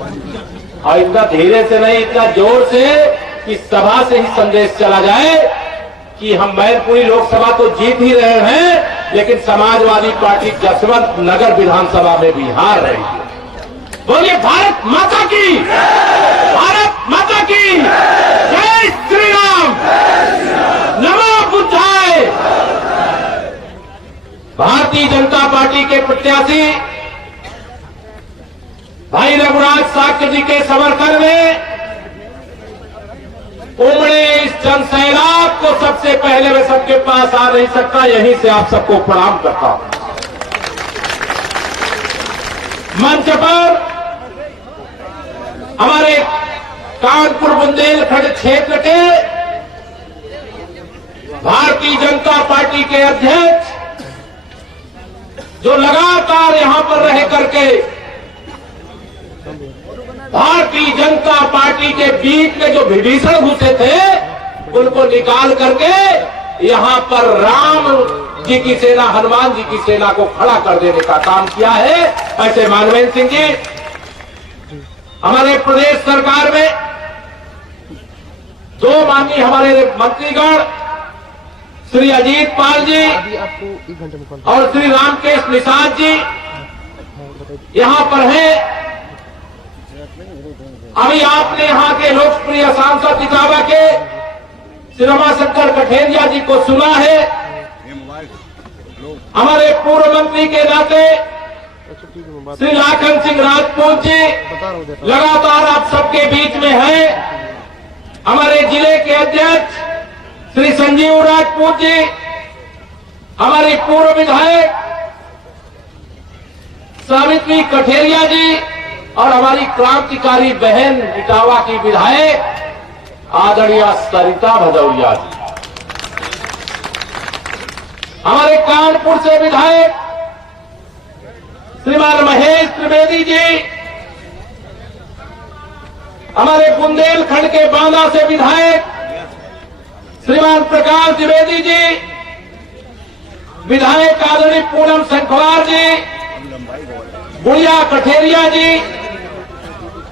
और इतना धीरे से नहीं, इतना जोर से कि सभा से ही संदेश चला जाए कि हम मैनपुरी लोकसभा तो जीत ही रहे हैं, लेकिन समाजवादी पार्टी जसवंत नगर विधानसभा में भी हार रही है। बोलिए भारत माता की, भारत माता की जय श्री राम, नमो बुद्धाय। भारतीय जनता पार्टी के प्रत्याशी भाई रघुराज साक्य जी के समर्थन में उमड़े इस जनसैलाब को सबसे पहले मैं सबके पास आ नहीं सकता, यहीं से आप सबको प्रणाम करता हूं। मंच पर हमारे कानपुर बुंदेलखंड क्षेत्र के भारतीय जनता पार्टी के अध्यक्ष जो लगातार यहां पर रह करके भारतीय जनता पार्टी के बीच में जो विभीषण घुसे थे उनको निकाल करके यहां पर राम जी की सेना, हनुमान जी की सेना को खड़ा कर देने का काम किया है। ऐसे मानवेंद्र सिंह जी हमारे प्रदेश सरकार में दो माननीय हमारे मंत्रीगण श्री अजीत पाल जी और श्री रामकेश निषाद जी यहां पर हैं। अभी आपने यहां के लोकप्रिय सांसद इटावा के श्री रमाशंकर कठेरिया जी को सुना है। हमारे पूर्व मंत्री के नाते श्री लाखन सिंह राजपूत जी लगातार आप सबके बीच में हैं। हमारे जिले के अध्यक्ष श्री संजीव राजपूत जी, हमारी पूर्व विधायक सावित्री कठेरिया जी और हमारी क्रांतिकारी बहन इटावा की विधायक आदरणीय सरिता भदौरिया जी, हमारे कानपुर से विधायक श्रीमान महेश त्रिवेदी जी, हमारे बुंदेलखंड के बांदा से विधायक श्रीमान प्रकाश द्विवेदी जी, विधायक आदरणीय पूनम शंखवार जी, बुढ़िया कठेरिया जी,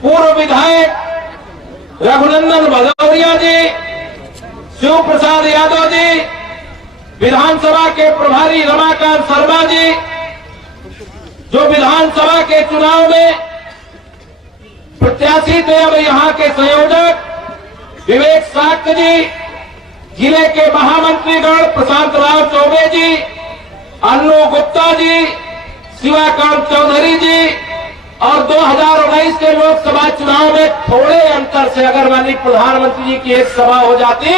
पूर्व विधायक रघुनंदन भदौरिया जी, शिव प्रसाद यादव जी, विधानसभा के प्रभारी रमाकांत शर्मा जी, जो विधानसभा के चुनाव में प्रत्याशी थे, अब यहां के संयोजक विवेक साक्य जी, जिले के महामंत्रीगण प्रशांत राव चौबे जी, अन्नू गुप्ता जी, शिवाकांत चौधरी जी और 2019 के लोकसभा चुनाव में थोड़े अंतर से अगर माननीय प्रधानमंत्री जी की एक सभा हो जाती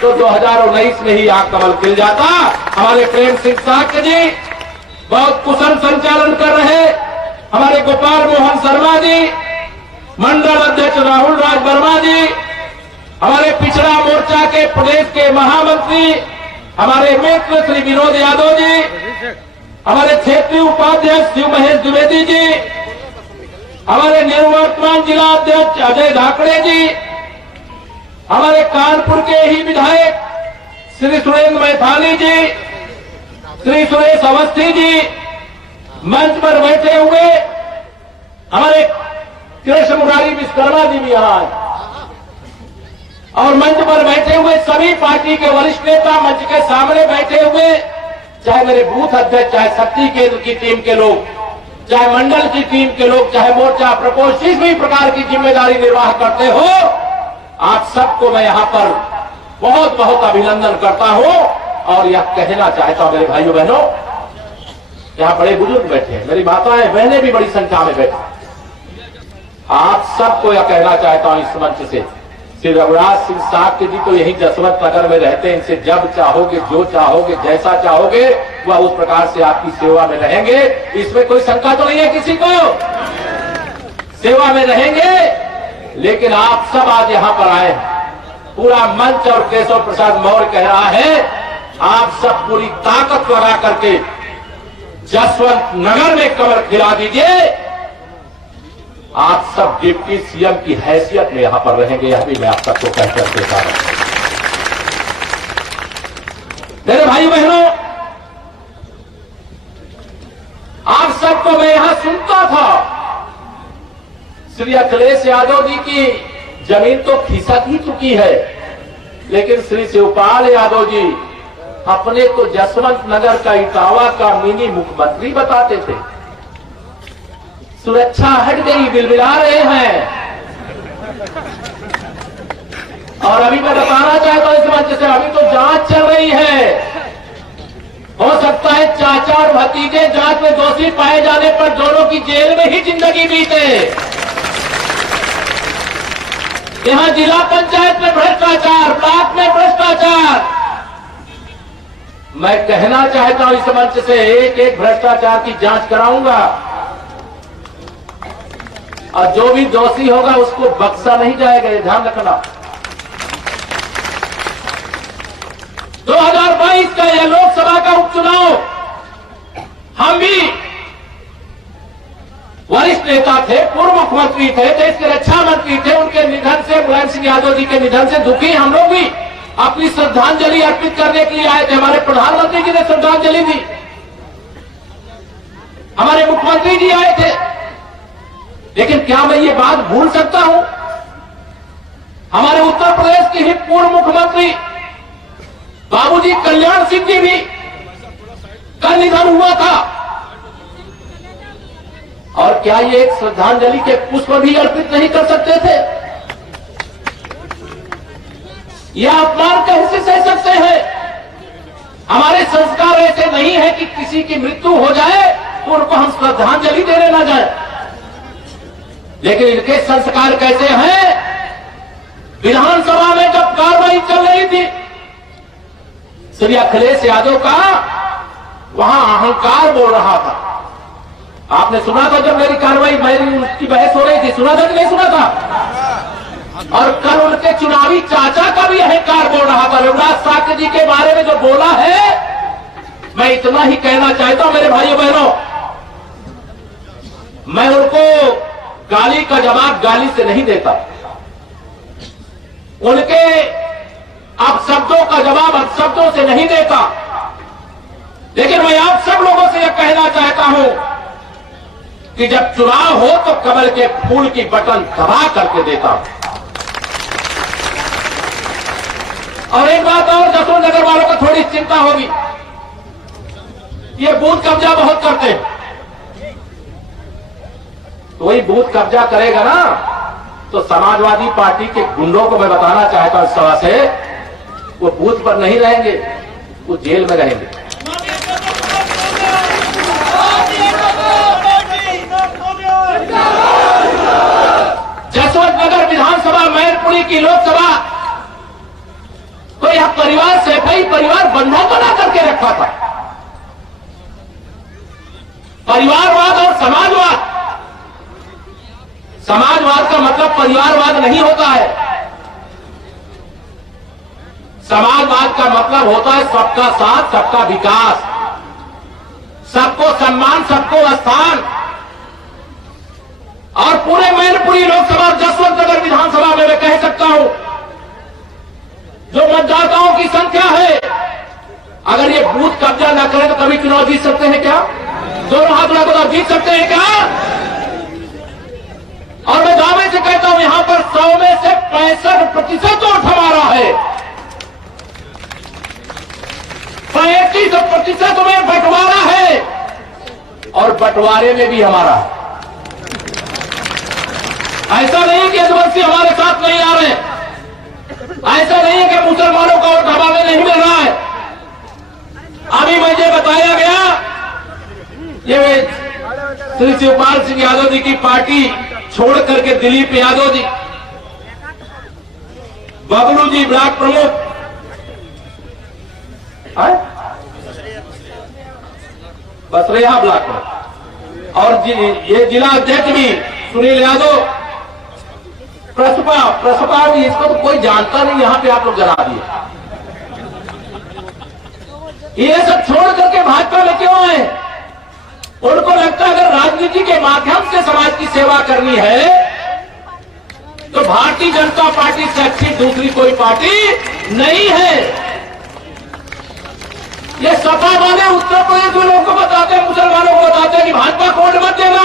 तो 2019 में ही आग कमल खिल जाता। हमारे प्रेम सिंह साक्य जी बहुत कुशल संचालन कर रहे, हमारे गोपाल मोहन शर्मा जी, मंडल अध्यक्ष राहुल राज वर्मा जी, हमारे पिछड़ा मोर्चा के प्रदेश के महामंत्री हमारे मित्र श्री विनोद यादव जी, हमारे क्षेत्रीय उपाध्यक्ष शिव महेश द्विवेदी जी, हमारे निवर्तमान जिला अध्यक्ष अजय धाकड़े जी, हमारे कानपुर के ही विधायक श्री सुरेंद्र मैथानी जी, श्री सुरेश अवस्थी जी, मंच पर बैठे हुए हमारे कृष्ण मुरारी विश्वकर्मा जी भी यहाँ आए और मंच पर बैठे हुए सभी पार्टी के वरिष्ठ नेता मंच के सामने बैठे हुए, चाहे मेरे बूथ अध्यक्ष, चाहे शक्ति केंद्र की टीम के लोग, चाहे मंडल की टीम के लोग, चाहे मोर्चा प्रकोष्ठ, किसी भी प्रकार की जिम्मेदारी निर्वाह करते हो, आप सबको मैं यहाँ पर बहुत बहुत अभिनंदन करता हूँ। और यह कहना चाहता हूँ मेरे भाइयों बहनों, यहाँ बड़े बुजुर्ग बैठे हैं, मेरी माताएं बहनें भी बड़ी संख्या में बैठे, आप सबको यह कहना चाहता हूँ इस मंच से, श्री रघुराज सिंह साक्य जी तो यही जसवंत नगर में रहते हैं, इनसे जब चाहोगे, जो चाहोगे, जैसा चाहोगे वह उस प्रकार से आपकी सेवा में रहेंगे। इसमें कोई शंका तो नहीं है किसी को, सेवा में रहेंगे। लेकिन आप सब आज यहाँ पर आए, पूरा मंच और केशव प्रसाद मौर्य कह रहा है आप सब पूरी ताकत लगा करके जसवंत नगर में कमर खिला दीजिए। आप सब डिप्टी सीएम की हैसियत में यहां पर रहेंगे, यह भी मैं आप सबको कहकर देता हूं। मेरे भाई बहनों, आप सबको मैं यहां सुनता था, श्री अखिलेश यादव जी की जमीन तो खिसक ही चुकी है, लेकिन श्री शिवपाल यादव जी अपने को जसवंत नगर का इटावा का मिनी मुख्यमंत्री बताते थे। सुरक्षा हट गई, बिलबिला रहे हैं। और अभी मैं बताना चाहता हूं इस मंच से, अभी तो जांच चल रही है। हो सकता है चाचा और भतीजे जांच में दोषी पाए जाने पर दोनों की जेल में ही जिंदगी बीते। यहां जिला पंचायत में भ्रष्टाचार, ब्लॉक में भ्रष्टाचार। मैं कहना चाहता हूं इस मंच से, एक एक भ्रष्टाचार की जांच कराऊंगा और जो भी दोषी होगा उसको बख्शा नहीं जाएगा, ये ध्यान रखना। 2022 का यह लोकसभा का उपचुनाव हम भी वरिष्ठ नेता थे, पूर्व मुख्यमंत्री थे, देश के रक्षा मंत्री थे, उनके निधन से, मुलायम सिंह यादव जी के निधन से दुखी हम लोग भी अपनी श्रद्धांजलि अर्पित करने के लिए आए थे। हमारे प्रधानमंत्री जी ने श्रद्धांजलि दी, हमारे मुख्यमंत्री जी आए थे। लेकिन क्या मैं ये बात भूल सकता हूं, हमारे उत्तर प्रदेश के ही पूर्व मुख्यमंत्री बाबूजी कल्याण सिंह जी भी कल निधन हुआ था, और क्या ये एक श्रद्धांजलि के पुष्प भी अर्पित नहीं कर सकते थे? यह अपमान कैसे सह सकते हैं? हमारे संस्कार ऐसे नहीं है कि किसी की मृत्यु हो जाए तो उनको हम श्रद्धांजलि देने ना जाए, लेकिन इनके संस्कार कैसे हैं? विधानसभा में जब कार्रवाई चल रही थी श्री अखिलेश यादव का, वहां अहंकार बोल रहा था। आपने सुना था जब मेरी कार्रवाई, मेरी उसकी बहस हो रही थी, सुना था कि नहीं सुना था? और कल उनके चुनावी चाचा का भी अहंकार बोल रहा था। रघुराज साक्य जी के बारे में जो बोला है, मैं इतना ही कहना चाहता हूं मेरे भाइयों बहनों, मैं उनको गाली का जवाब गाली से नहीं देता, उनके अपशब्दों का जवाब अपशब्दों से नहीं देता, लेकिन मैं आप सब लोगों से यह कहना चाहता हूं कि जब चुनाव हो तो कमल के फूल की बटन दबा करके देता हूं। और एक बात और, जसवंत नगर वालों को थोड़ी चिंता होगी, ये बूथ कब्जा बहुत करते हैं, तो वही बूथ कब्जा करेगा ना, तो समाजवादी पार्टी के गुंडों को मैं बताना चाहता हूं इस सभा से, वो बूथ पर नहीं रहेंगे, वो जेल में रहेंगे। जसवंत नगर विधानसभा, मैनपुरी की लोकसभा तो यह परिवार से कई परिवार बंधन बना करके रखा था। परिवारवाद और समाजवाद, समाजवाद का मतलब परिवारवाद नहीं होता है। समाजवाद का मतलब होता है सबका साथ, सबका विकास, सबको सम्मान, सबको स्थान। और पूरे मैनपुरी लोकसभा और जसवंत नगर विधानसभा में मैं कह सकता हूं, जो मतदाताओं की संख्या है, अगर ये बूथ कब्जा न करें तो कभी चुनाव जीत सकते हैं क्या? दोनों हाथ लगा तो जीत सकते हैं क्या? और मैं दावे से कहता हूं, यहां पर 100 में से 65% वोट हमारा है, 35% में बंटवारा है, और बंटवारे में भी हमारा है। ऐसा नहीं कि आदिवासी हमारे साथ नहीं आ रहे, ऐसा नहीं है कि मुसलमानों का वोट हमें नहीं मिल रहा है। अभी मुझे बताया गया, ये श्री शिवपाल सिंह यादव जी की पार्टी छोड़ करके दिलीप यादव जी, बबलू जी ब्लॉक प्रमुख, बसरेहा ब्लॉक में, और ये जिला अध्यक्ष भी सुनील यादव, प्रसपा भी, इसको तो कोई जानता नहीं, यहां पे आप लोग जरा दिए। ये सब छोड़ करके भाजपा में क्यों आए? उनको लगता है अगर राजनीति के माध्यम से समाज की सेवा करनी है तो भारतीय जनता पार्टी से अच्छी दूसरी कोई पार्टी नहीं है। ये सपा वाले उत्तर प्रदेश में लोगों को बताते हैं, मुसलमानों को बताते हैं कि भाजपा को वोट मत देना,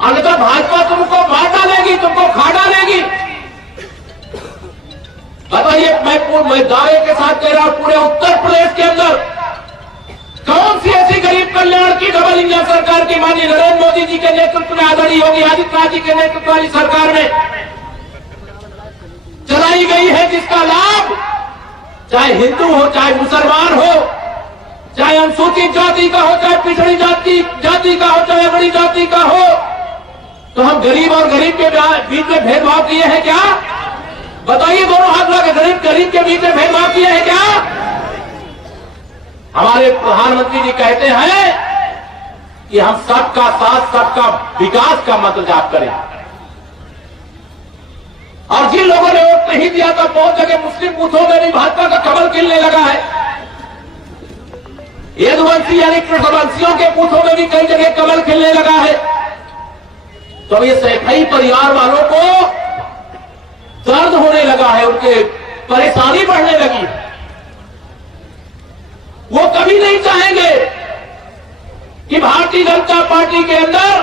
अन्यथा भाजपा तुमको मार डालेगी, तुमको खा डालेगी। बताइए, मैं दावे के साथ कह रहा हूं, पूरे उत्तर प्रदेश के अंदर कौन सी ऐसी गरीब कल्याण की डबल इंजन सरकार की माननीय नरेंद्र मोदी जी के नेतृत्व में, आदरणीय योगी आदित्यनाथ जी के नेतृत्व वाली सरकार में चलाई गई है, जिसका लाभ चाहे हिंदू हो, चाहे मुसलमान हो, चाहे अनुसूचित जाति का हो, चाहे पिछड़ी जाति का हो, चाहे बड़ी जाति का हो, तो हम गरीब और गरीब के बीच में भेदभाव किए हैं क्या? बताइए, दोनों हाथ लगा, गरीब के बीच में भेदभाव किए हैं क्या? हमारे प्रधानमंत्री जी कहते हैं कि हम सबका साथ, सबका विकास का मंत्र जाप करें। और जिन लोगों ने वोट नहीं दिया था, बहुत जगह मुस्लिम बूथों में भी भाजपा का कमल खिलने लगा है। यदुवंशी यानी कृष्णवंशियों के बूथों में भी कई जगह कमल खिलने लगा है। तो ये सैफई परिवार वालों को दर्द होने लगा है, उनके परेशानी बढ़ने लगी। वो कभी नहीं चाहेंगे कि भारतीय जनता पार्टी के अंदर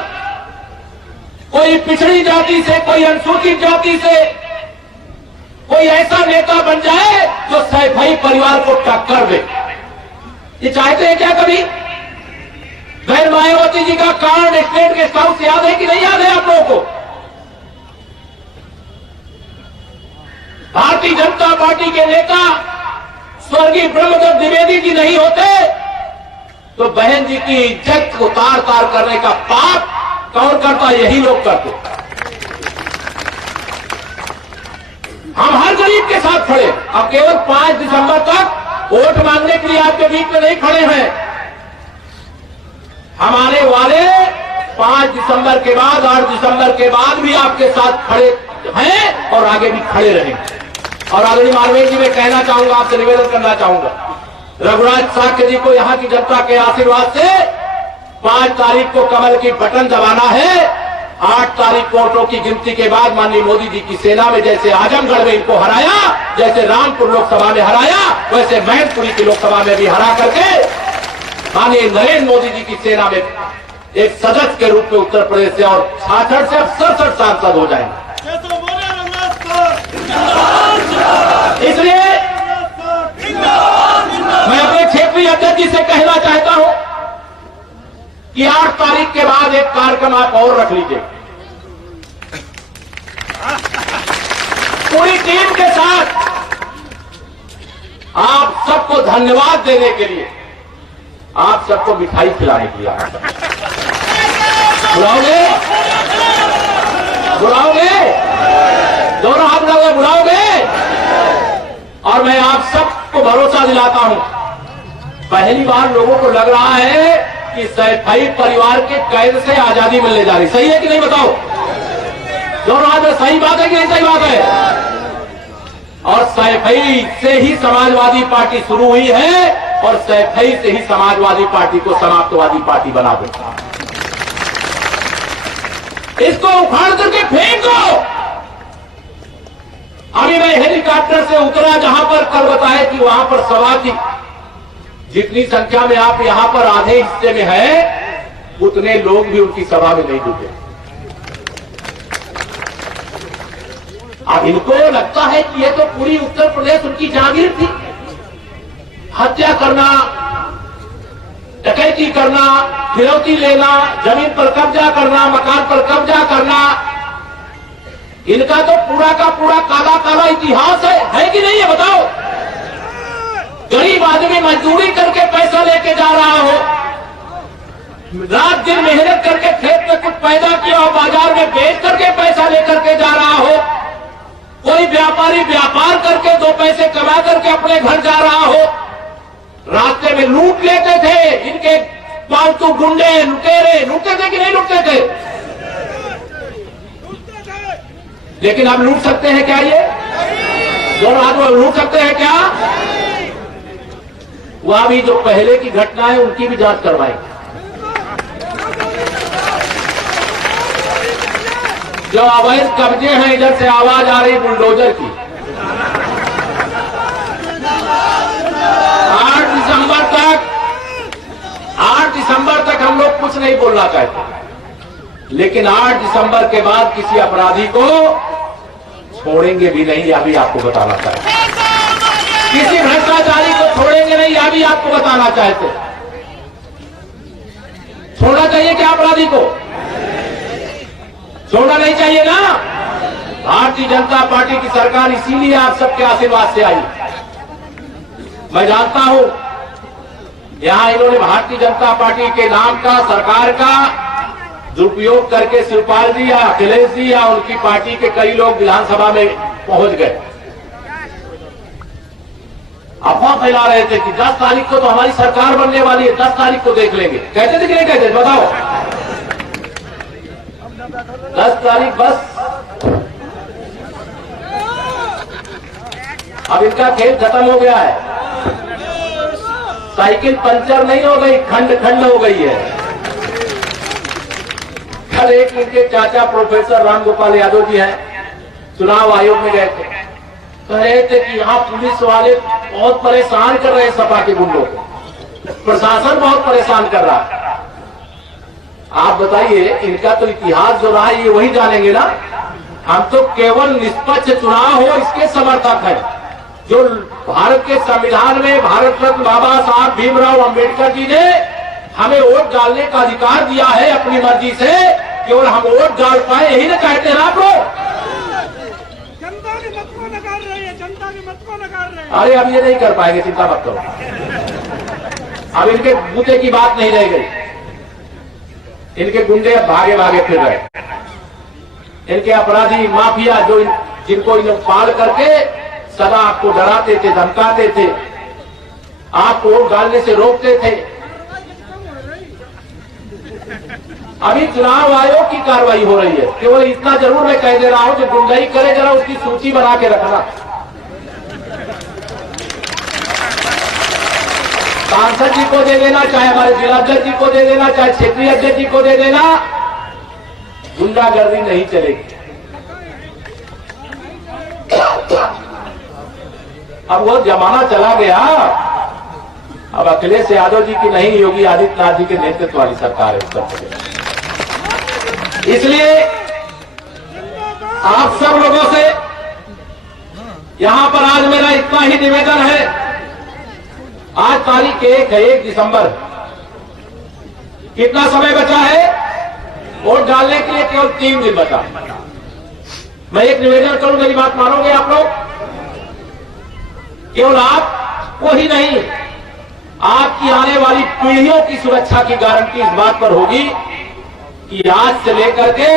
कोई पिछड़ी जाति से, कोई अनुसूचित जाति से कोई ऐसा नेता बन जाए जो सैफई परिवार को टक्कर दे। ये चाहते हैं क्या कभी? बहन मायावती जी का कांड स्टेट गेस्ट हाउस याद है कि नहीं याद है आप लोगों को? भारतीय जनता पार्टी के नेता स्वर्गीय ब्रह्मदत्त द्विवेदी जी नहीं होते तो बहन जी की इज्जत को तार तार करने का पाप कौन करता? यही लोग करते। हम हर गरीब के साथ खड़े। अब केवल 5 दिसंबर तक वोट मांगने के लिए आपके बीच में नहीं खड़े हैं। हम आने वाले 5 दिसंबर के बाद, 8 दिसंबर के बाद भी आपके साथ खड़े हैं और आगे भी खड़े रहेंगे। और आदरणीय मालवीय जी, मैं कहना चाहूंगा, आपसे निवेदन करना चाहूंगा, रघुराज साक्य जी को यहाँ की जनता के आशीर्वाद से 5 तारीख को कमल की बटन दबाना है। 8 तारीख को वोटों की गिनती के बाद माननीय मोदी जी की सेना में जैसे आजमगढ़ में इनको हराया, जैसे रामपुर लोकसभा में हराया, वैसे मैनपुरी की लोकसभा में भी हरा करके माननीय नरेंद्र मोदी जी की सेना में एक सदस्य के रूप में उत्तर प्रदेश से और 66 से अब 67 सांसद हो जाएंगे। इसलिए मैं अपने क्षेत्रीय अध्यक्ष जी से कहना चाहता हूं कि 8 तारीख के बाद एक कार्यक्रम आप और रख लीजिए, पूरी टीम के साथ। आप सबको धन्यवाद देने के लिए, आप सबको मिठाई खिलाने के लिए बुलाओगे? बुलाओगे? दोनों हाथ लगाओगे, बुलाओगे? और मैं आप सबको भरोसा दिलाता हूं, पहली बार लोगों को लग रहा है कि सैफई परिवार के कैद से आजादी मिलने जा रही। सही है कि नहीं बताओ? दोनों हाथ में सही बात है कि नहीं सही बात है? और सैफई से ही समाजवादी पार्टी शुरू हुई है और सैफई से ही समाजवादी पार्टी को समाप्तवादी पार्टी बना देगा। इसको उखाड़ करके फेंक दो। अभी मैं हेलीकॉप्टर से उतरा, जहां पर कल बताया कि वहां पर सभा की जितनी संख्या में आप यहां पर आधे हिस्से में है, उतने लोग भी उनकी सभा में नहीं जुटे। अब इनको लगता है कि ये तो पूरी उत्तर प्रदेश उनकी जागीर थी। हत्या करना, डकैती करना, फिरौती लेना, जमीन पर कब्जा करना, मकान पर कब्जा करना, इनका तो पूरा का पूरा काला काला इतिहास है कि नहीं है? बताओ। गरीब आदमी मजदूरी करके पैसा लेके जा रहा हो, रात दिन मेहनत करके खेत में कुछ पैदा किया और बाजार में बेच करके पैसा लेकर के जा रहा हो, कोई व्यापारी व्यापार करके 2 पैसे कमा करके अपने घर जा रहा हो, रास्ते में लूट लेते थे। इनके पालतू गुंडे लुटेरे लूटते थे कि नहीं लूटते थे? लेकिन अब लूट सकते हैं क्या? ये दोनों हाथ में लूट सकते हैं क्या? वहां भी जो पहले की घटना है उनकी भी जांच करवाएंगे। जो अवैध कब्जे हैं, इधर से आवाज आ रही बुलडोजर की। 8 दिसंबर तक हम लोग कुछ नहीं बोलना चाहते। लेकिन 8 दिसंबर के बाद किसी अपराधी को छोड़ेंगे भी नहीं, यह भी आपको बताना चाहते। किसी भ्रष्टाचारी को छोड़ेंगे नहीं, यह भी आपको बताना चाहते। छोड़ना चाहिए क्या अपराधी को? छोड़ना नहीं चाहिए ना। भारतीय जनता पार्टी की सरकार इसीलिए आप सबके आशीर्वाद से आई। मैं जानता हूं यहां इन्होंने भारतीय जनता पार्टी के नाम का, सरकार का दुरुपयोग करके शिवपाल जी या अखिलेश जी या उनकी पार्टी के कई लोग विधानसभा में पहुंच गए। अफवाह फैला रहे थे कि 10 तारीख को तो हमारी सरकार बनने वाली है, 10 तारीख को देख लेंगे। कहते थे कि नहीं कहते? बताओ। 10 तारीख बस। अब इनका खेल खत्म हो गया है। साइकिल पंचर नहीं हो गई, खंड खंड हो गई है। कल एक इनके चाचा प्रोफेसर रामगोपाल यादव जी हैं, चुनाव आयोग में गए थे, कह रहे थे कि यहाँ पुलिस वाले बहुत परेशान कर रहे हैं सपा के गुंडों को, प्रशासन बहुत परेशान कर रहा है। आप बताइए, इनका तो इतिहास जो रहा है ये वही जानेंगे ना। हम तो केवल निष्पक्ष चुनाव हो इसके समर्थक हैं। जो भारत के संविधान में भारत रत्न बाबा साहब भीमराव अंबेडकर जी ने हमें वोट डालने का अधिकार दिया है अपनी मर्जी से, केवल हम वोट डाल पाए, यही ना कहते हैं आप लोग। जनता के मत को नकार रहे हैं, जनता के मत को नकार रहे हैं। अरे अब ये नहीं कर पाएंगे, चिंता मत करो। अब इनके बूते की बात नहीं रह गई। इनके गुंडे अब भागे भागे फिर रहे। इनके अपराधी माफिया जो जिनको इन पाल करके सदा आपको डराते थे, धमकाते थे, आपको वोट डालने से रोकते थे। अभी चुनाव आयोग की कार्रवाई हो रही है। केवल इतना जरूर मैं कह दे रहा हूं, जो गुंडाई करे जरा उसकी सूची बना के रखना। सांसद जी को दे देना, चाहे हमारे जिलाध्यक्ष जी को दे देना, चाहे क्षेत्रीय अध्यक्ष जी को दे देना, गुंडागर्दी नहीं चलेगी। अब वो जमाना चला गया। अब अखिलेश यादव जी की नहीं, योगी आदित्यनाथ जी के नेतृत्व वाली सरकार है उत्तर प्रदेश। इसलिए आप सब लोगों से यहां पर आज मेरा इतना ही निवेदन है। आज तारीख 1 है, 1 दिसंबर। कितना समय बचा है वोट डालने के लिए? केवल 3 दिन बचा। मैं एक निवेदन करूं, मेरी बात मानोगे आप लोग? केवल आपको ही नहीं, आपकी आने वाली पीढ़ियों की सुरक्षा की गारंटी इस बात पर होगी कि आज से लेकर के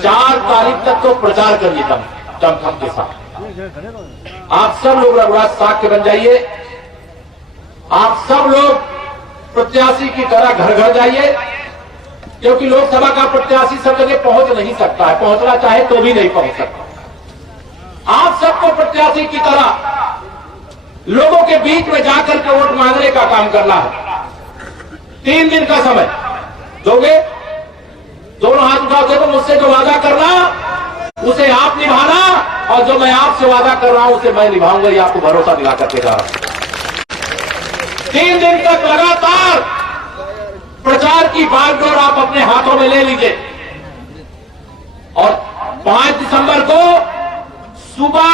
4 तारीख तक तो प्रचार करिए दमखम के साथ। आप सब लोग रघुराज साक्य बन जाइए। आप सब लोग प्रत्याशी की तरह घर घर जाइए, क्योंकि लोकसभा का प्रत्याशी सब जगह पहुंच नहीं सकता है, पहुंचना चाहे तो भी नहीं पहुंच सकता। आप सबको प्रत्याशी की तरह लोगों के बीच में जाकर के वोट मांगने का काम करना है। 3 दिन का समय दोगे? दोनों हाथ उठाओ। देखो, मुझसे जो वादा करना उसे आप निभाना, और जो मैं आपसे वादा कर रहा हूं उसे मैं निभाऊंगा, ये आपको भरोसा दिला करके जा रहा हूं। 3 दिन तक लगातार प्रचार की बागडोर आप अपने हाथों में ले लीजिए, और 5 दिसंबर को सुबह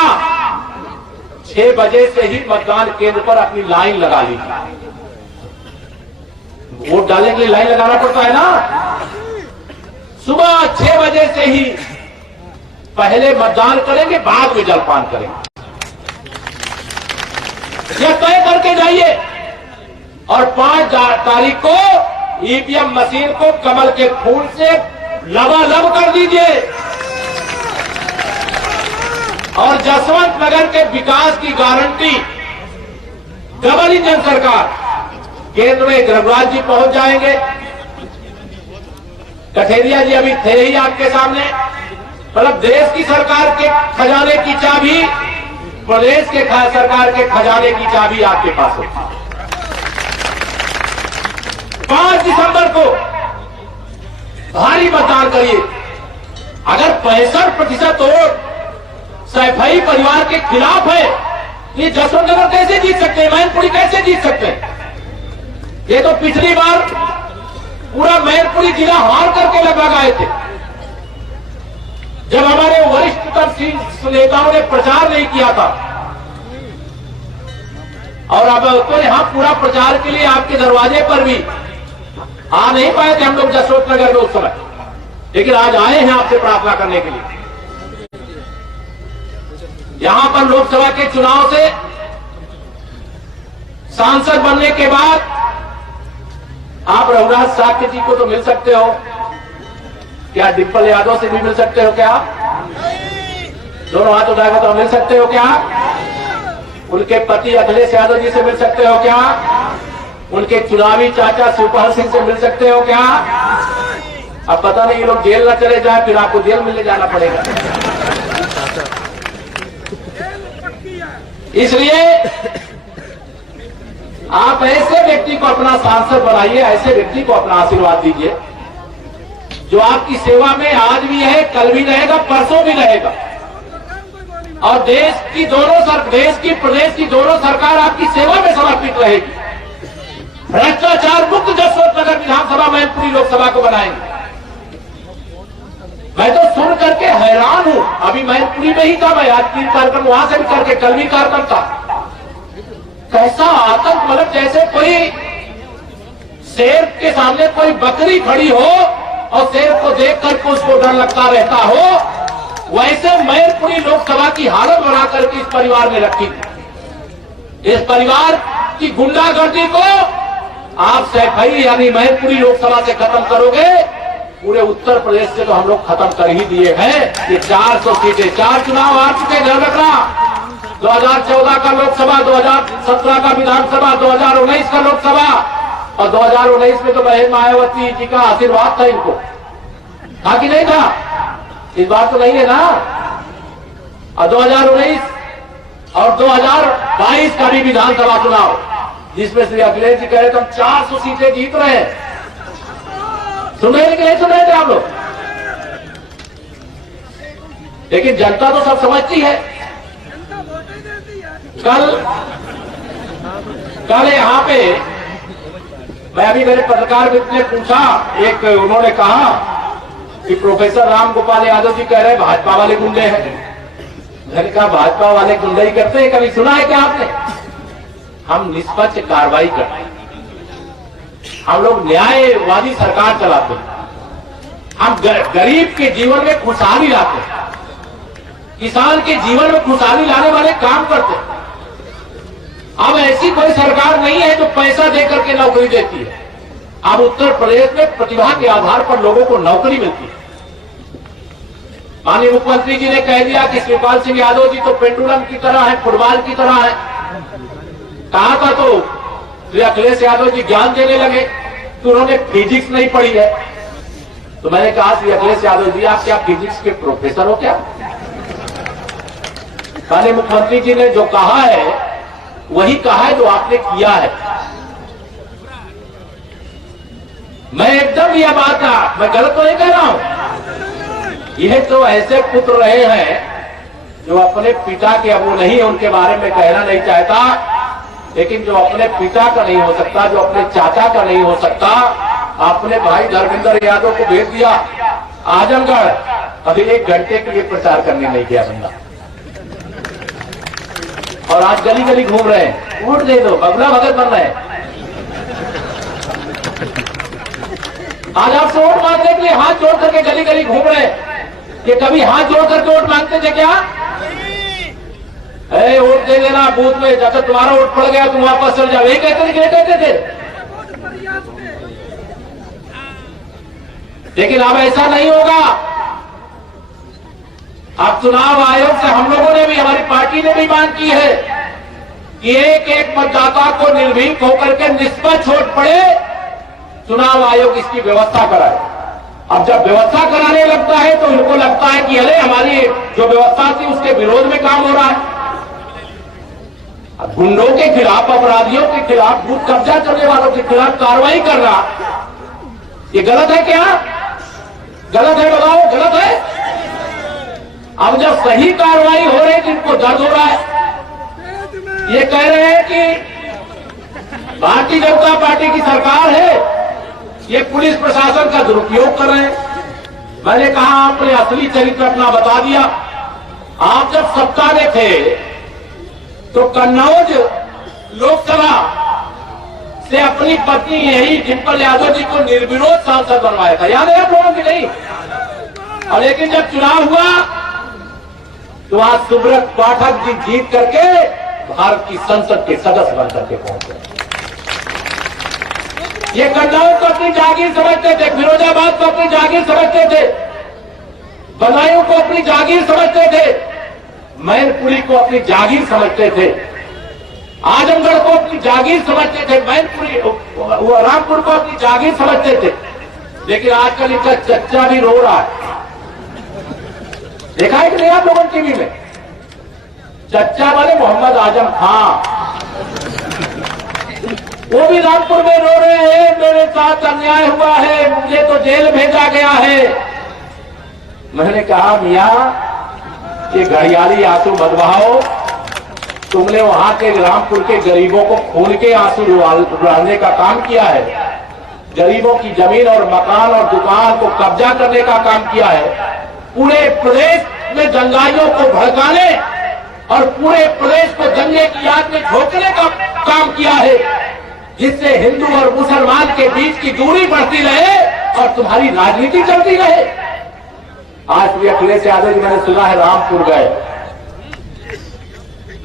6 बजे से ही मतदान केंद्र पर अपनी लाइन लगा लीजिए। वोट डालने के लिए लाइन लगाना पड़ता है ना। सुबह 6 बजे से ही पहले मतदान करेंगे, बाद में जलपान करेंगे। यह तय करके जाइए, और 5 तारीख को ईवीएम मशीन को कमल के फूल से लबालब कर दीजिए, और जसवंत नगर के विकास की गारंटी डबल इंजन सरकार। केंद्र में रघुराज जी पहुंच जाएंगे, कठेरिया जी अभी थे ही आपके सामने। मतलब देश की सरकार के खजाने की चाबी, प्रदेश के सरकार के खजाने की चाबी आपके पास होगी। 5 दिसंबर को भारी मतदान करिए। अगर 65% वोट सैफई परिवार के खिलाफ है, ये जसवंत नगर कैसे जीत सकते हैं? मैनपुरी कैसे जीत सकते हैं? ये तो पिछली बार पूरा मैनपुरी जिला हार करके लगभग आए थे जब हमारे वरिष्ठ नेताओं ने प्रचार नहीं किया था। और अब तो यहां पूरा प्रचार के लिए आपके दरवाजे पर भी आ नहीं पाए थे हम लोग जसवंत नगर में उस समय, लेकिन आज आए हैं आपसे प्रार्थना करने के लिए। यहां पर लोकसभा के चुनाव से सांसद बनने के बाद आप रघुनाथ साक्य जी को तो मिल सकते हो, क्या डिम्पल यादव से भी मिल सकते हो क्या? दोनों हाथ उठाकर तो मिल सकते हो क्या? उनके पति अखिलेश यादव जी से मिल सकते हो क्या? उनके चुनावी चाचा शिवपाल सिंह से मिल सकते हो क्या? अब पता नहीं ये लोग जेल न चले जाए, फिर आपको जेल मिलने जाना पड़ेगा। इसलिए आप ऐसे व्यक्ति को अपना सांसद बनाइए, ऐसे व्यक्ति को अपना आशीर्वाद दीजिए जो आपकी सेवा में आज भी है, कल भी रहेगा, परसों भी रहेगा। और देश की प्रदेश की दोनों सरकार आपकी सेवा में समर्पित रहेगी। भ्रष्टाचार मुक्त जसवंत नगर विधानसभा मैनपुरी लोकसभा को बनाएंगे। मैं तो सुन करके हैरान हूं, अभी मैनपुरी में ही था मैं, आज 3 कार्यक्रम वहां से भी करके कल भी कार्यक्रम था। कैसा आतंक, मतलब जैसे कोई शेर के सामने कोई बकरी खड़ी हो और शेर को देख करके उसको डर लगता रहता हो, वैसे मैनपुरी लोकसभा की हालत बना करके इस परिवार ने रखी थी। इस परिवार की गुंडागर्दी को आप सैफई यानी मैनपुरी लोकसभा से खत्म करोगे, पूरे उत्तर प्रदेश से तो हम लोग खत्म कर ही दिए हैं। ये 400 सीटें, 4 चुनाव आ चुके, ध्यान रखना। 2014 का लोकसभा, 2017 का विधानसभा, 2019 का लोकसभा, और 2019 में तो बहन मायावती जी का आशीर्वाद था इनको, था कि नहीं था? इस बार तो नहीं है ना। और 2019 और 2022 का भी विधानसभा चुनाव, जिसमें श्री अखिलेश जी कह रहे थे हम 400 सीटें जीत रहे हैं। सुन रहे कि नहीं सुन रहे थे आप लोग? लेकिन जनता तो सब समझती है। कल यहां पे मैं अभी मेरे पत्रकार मित्र ने पूछा, एक उन्होंने कहा कि प्रोफेसर राम गोपाल यादव जी कह रहे हैं भाजपा वाले गुंडे हैं। मैंने कहा भाजपा वाले गुंडे ही करते हैं, कभी सुना है क्या आपने? हम निष्पक्ष कार्रवाई करते हैं, हम लोग न्यायवादी सरकार चलाते हैं, हम गरीब के जीवन में खुशहाली लाते हैं, किसान के जीवन में खुशहाली लाने वाले काम करते हैं। अब ऐसी कोई सरकार नहीं है जो पैसा देकर के नौकरी देती है। अब उत्तर प्रदेश में प्रतिभा के आधार पर लोगों को नौकरी मिलती है। माननीय मुख्यमंत्री जी ने कह दिया कि शिवपाल सिंह यादव जी तो पेंडुलम की तरह है, फुटबॉल की तरह है। कहा था तो श्री अखिलेश यादव जी ज्ञान देने लगे कि उन्होंने फिजिक्स नहीं पढ़ी है। तो मैंने कहा श्री अखिलेश यादव जी आप क्या फिजिक्स के प्रोफेसर हो क्या? माननीय मुख्यमंत्री जी ने जो कहा है वही कहा है जो आपने किया है। मैं एकदम यह बात, मैं गलत तो नहीं कह रहा हूं। यह तो ऐसे पुत्र रहे हैं जो अपने पिता के, अब वो नहीं है, उनके बारे में कहना नहीं चाहता, लेकिन जो अपने पिता का नहीं हो सकता, जो अपने चाचा का नहीं हो सकता, अपने भाई धर्मेंद्र यादव को भेज दिया आजमगढ़, अभी 1 घंटे के लिए प्रचार करने नहीं गया बंदा, और आज गली गली घूम रहे हैं, वोट दे दो, बगला भगत बन रहे हैं। आज आप वोट मांगने के लिए हाथ जोड़ करके गली गली घूम रहे हैं। ये कभी हाथ जोड़ करके वोट मांगते थे क्या? वोट दे देना बूथ में, जब तक तुम्हारा वोट पड़ गया तुम वापस चल जाओ, यही कहते थे। लेकिन अब ऐसा नहीं होगा। अब चुनाव आयोग से हम लोगों ने भी, हमारी पार्टी ने भी मांग की है कि एक एक मतदाता को निर्भीक होकर के निष्पक्ष वोट पड़े, चुनाव आयोग इसकी व्यवस्था कराए। अब जब व्यवस्था कराने लगता है तो इनको लगता है कि अरे हमारी जो व्यवस्था थी उसके विरोध में काम हो रहा है। अब गुंडों के खिलाफ, अपराधियों के खिलाफ, बूथ कब्जा करने वालों के खिलाफ कार्रवाई करना ये गलत है क्या? गलत है? बताओ, गलत है? अब जब सही कार्रवाई हो रही है तो इनको दर्द हो रहा है। ये कह रहे हैं कि भारतीय जनता पार्टी की सरकार है, ये पुलिस प्रशासन का दुरुपयोग कर रहे हैं। मैंने कहा आपने असली चरित्र अपना बता दिया। आप जब सत्ता में थे तो कन्नौज लोकसभा से अपनी पत्नी यही डिंपल यादव जी को निर्विरोध सांसद बनवाया था, याद है आप लोगों की? नहीं। और लेकिन जब चुनाव हुआ तो आज सुब्रत पाठक जी जीत करके भारत की संसद के सदस्य बनकर के पहुंचे। ये कन्नौज को अपनी जागीर समझते थे, फिरोजाबाद को अपनी जागीर समझते थे, बदायूं को अपनी जागीर समझते थे, मैनपुरी को अपनी जागीर समझते थे, आजमगढ़ को अपनी जागीर समझते थे, मैनपुरी रामपुर को अपनी जागीर समझते थे। लेकिन आजकल इनका चच्चा भी रो रहा है। देखा है कि नहीं आप लोगों ने टीवी में? चच्चा वाले मोहम्मद आजम खान, वो भी रामपुर में रो रहे हैं, मेरे साथ अन्याय हुआ है, मुझे तो जेल भेजा गया है। मैंने कहा मियां, ये घड़ियाली आंसू मत बहाओ। तुमने वहां के रामपुर के गरीबों को खून के आंसू रुलाने का काम किया है, गरीबों की जमीन और मकान और दुकान को कब्जा करने का काम किया है, पूरे प्रदेश में दंगाइयों को भड़काने और पूरे प्रदेश को दंगे की आग में झोंकने का काम किया है, जिससे हिंदू और मुसलमान के बीच की दूरी बढ़ती रहे और तुम्हारी राजनीति चलती रहे। आज भी अखिलेश यादव जी, मैंने सुना है रामपुर गए।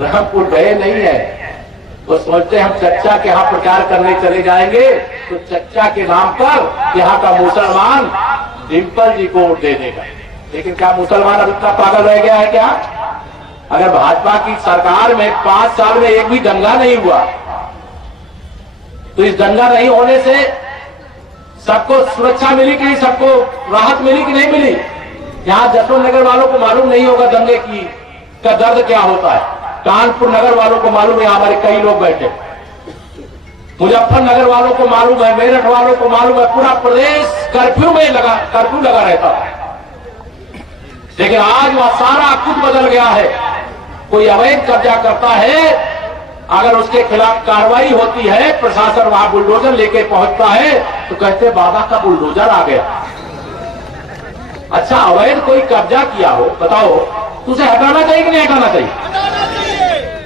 रामपुर गए नहीं है, वो सोचते हम चच्चा के यहां प्रचार करने चले जाएंगे तो चच्चा के नाम पर यहां का मुसलमान डिंपल जी को वोट दे देगा। लेकिन क्या मुसलमान अब इतना पागल रह गया है क्या? अगर भाजपा की सरकार में 5 साल में एक भी दंगा नहीं हुआ तो इस दंगा नहीं होने से सबको सुरक्षा मिली कि नहीं, सबको राहत मिली कि नहीं मिली? यहां जसवंत नगर वालों को मालूम नहीं होगा दंगे की का दर्द क्या होता है। कानपुर नगर वालों को मालूम है, हमारे कई लोग बैठे, मुजफ्फरनगर वालों को मालूम है, मेरठ वालों को मालूम है, पूरा प्रदेश कर्फ्यू लगा रहता है। लेकिन आज वह सारा कुछ बदल गया है। कोई अवैध कब्जा करता है, अगर उसके खिलाफ कार्रवाई होती है, प्रशासन वहां बुलडोजर लेके पहुंचता है तो कहते बाबा का बुलडोजर आ गया। अच्छा, अवैध कोई कब्जा किया हो, बताओ, तो उसे हटाना चाहिए कि नहीं हटाना चाहिए?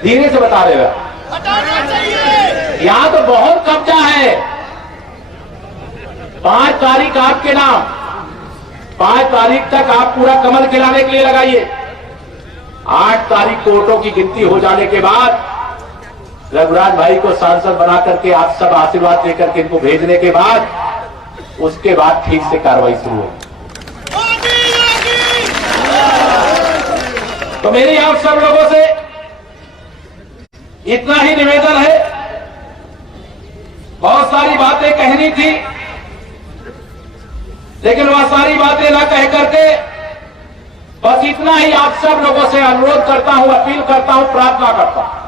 धीरे से बता रहे हैं, हटाना चाहिए। यहां तो बहुत कब्जा है। 5 तारीख आपके नाम, 5 तारीख तक आप पूरा कमल खिलाने के लिए लगाइए। 8 तारीख को वोटों की गिनती हो जाने के बाद रघुराज भाई को सांसद बना करके आप सब आशीर्वाद देकर के इनको भेजने के बाद उसके बाद ठीक से कार्रवाई शुरू होगी। तो मेरी आप सब लोगों से इतना ही निवेदन है। बहुत सारी बातें कहनी थी, लेकिन वह सारी बातें न कह करके बस इतना ही आप सब लोगों से अनुरोध करता हूं, अपील करता हूं, प्रार्थना करता हूं।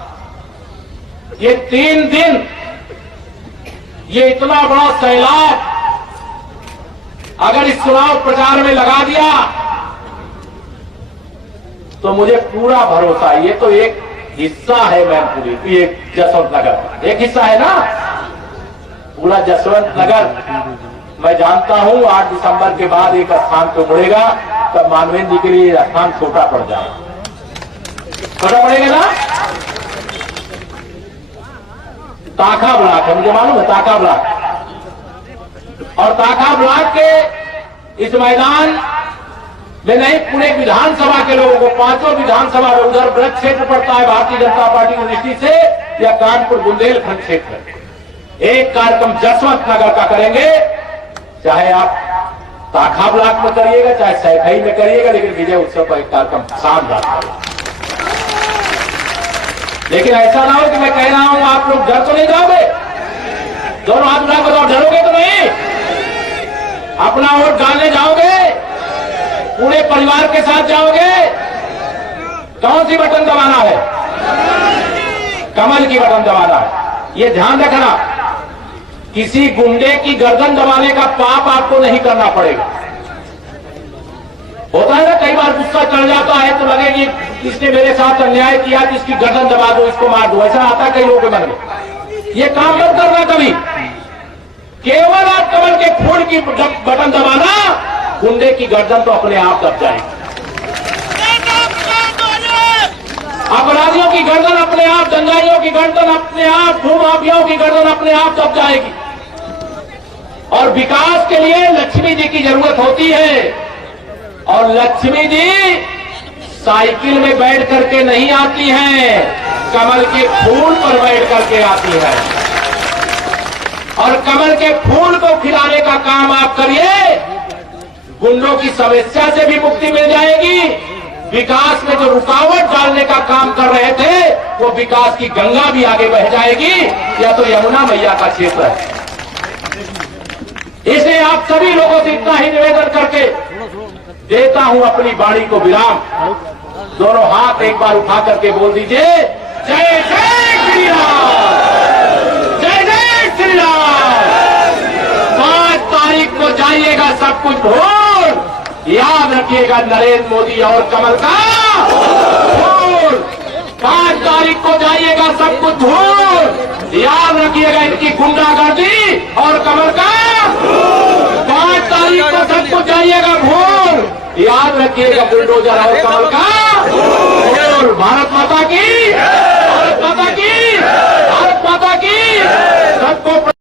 ये 3 दिन, ये इतना बड़ा सैलाब अगर इस चुनाव प्रचार में लगा दिया तो मुझे पूरा भरोसा, ये तो एक हिस्सा है मैनपुरी, ये जसवंत नगर एक हिस्सा है ना, पूरा जसवंत नगर मैं जानता हूं 8 दिसंबर के बाद एक स्थान तो बढ़ेगा, तब मानवेंद्र जी के लिए स्थान छोटा पड़ जाएगा, छोटा पड़ेगा ना। ताखा ब्लॉक है, मुझे मालूम है ताखा ब्लॉक, और ताखा ब्लॉक के इस मैदान में नहीं, पूरे विधानसभा के लोगों को, 5 विधानसभा में, उधर ब्रज क्षेत्र पड़ता है भारतीय जनता पार्टी की दृष्टि से, या कानपुर बुंदेलखंड क्षेत्र, एक कार्यक्रम जसवंत नगर का करेंगे। चाहे आप ताखा ब्लॉक में करिएगा, चाहे सैफई में करिएगा, लेकिन विजय उत्सव का एक कार्यक्रम शानदार करेगा। लेकिन ऐसा ना हो कि मैं कह रहा हूं आप लोग डर तो नहीं जाओगे, दोनों हाथ उठा बताओ, डरोगे तो नहीं? अपना वोट डालने जाओगे, पूरे परिवार के साथ जाओगे? कौन सी बटन दबाना है? कमल की बटन दबाना है। ये ध्यान रखना, किसी गुंडे की गर्दन दबाने का पाप आपको नहीं करना पड़ेगा। होता है ना, कई बार गुस्सा चढ़ जाता है तो लगे कि इसने मेरे साथ अन्याय किया, तो इसकी गर्दन दबा दो, इसको मार दो, ऐसा आता है कई लोगों के मन में। ये काम मत करना, केवल आप कमल के फूल की बटन दबाना, गुंडे की गर्दन तो अपने आप दब जाएगी। अपराधियों की गर्दन अपने आप, दंगाइयों की गर्दन अपने आप, भूमाफियाओं की गर्दन अपने आप दब जाएगी। और विकास के लिए लक्ष्मी जी की जरूरत होती है, और लक्ष्मी जी साइकिल में बैठ करके नहीं आती हैं, कमल के फूल पर बैठ करके आती है। और कमल के फूल को खिलाने का काम आप करिए, गुंडों की समस्या से भी मुक्ति मिल जाएगी। विकास में जो रुकावट डालने का काम कर रहे थे, वो विकास की गंगा भी आगे बह जाएगी, या तो यमुना मैया का क्षेत्र है। इसलिए आप सभी लोगों से इतना ही निवेदन करके देता हूं अपनी वाणी को विराम। दोनों हाथ एक बार उठा करके बोल दीजिए, जय जय श्री राम, जय जय श्री राम। 5 तारीख को जाइएगा सब कुछ भूल, याद रखिएगा नरेंद्र मोदी और कमल का फूल। 5 तारीख को जाइएगा सब कुछ भूल, याद रखिएगा इनकी गुंडागर्दी और कमल का। 5 तारीख को सब कुछ जाइएगा भूल, याद रखिएगा बुलडोजर और कमल का फूल। भारत माता की, भारत माता की, भारत माता की। सबको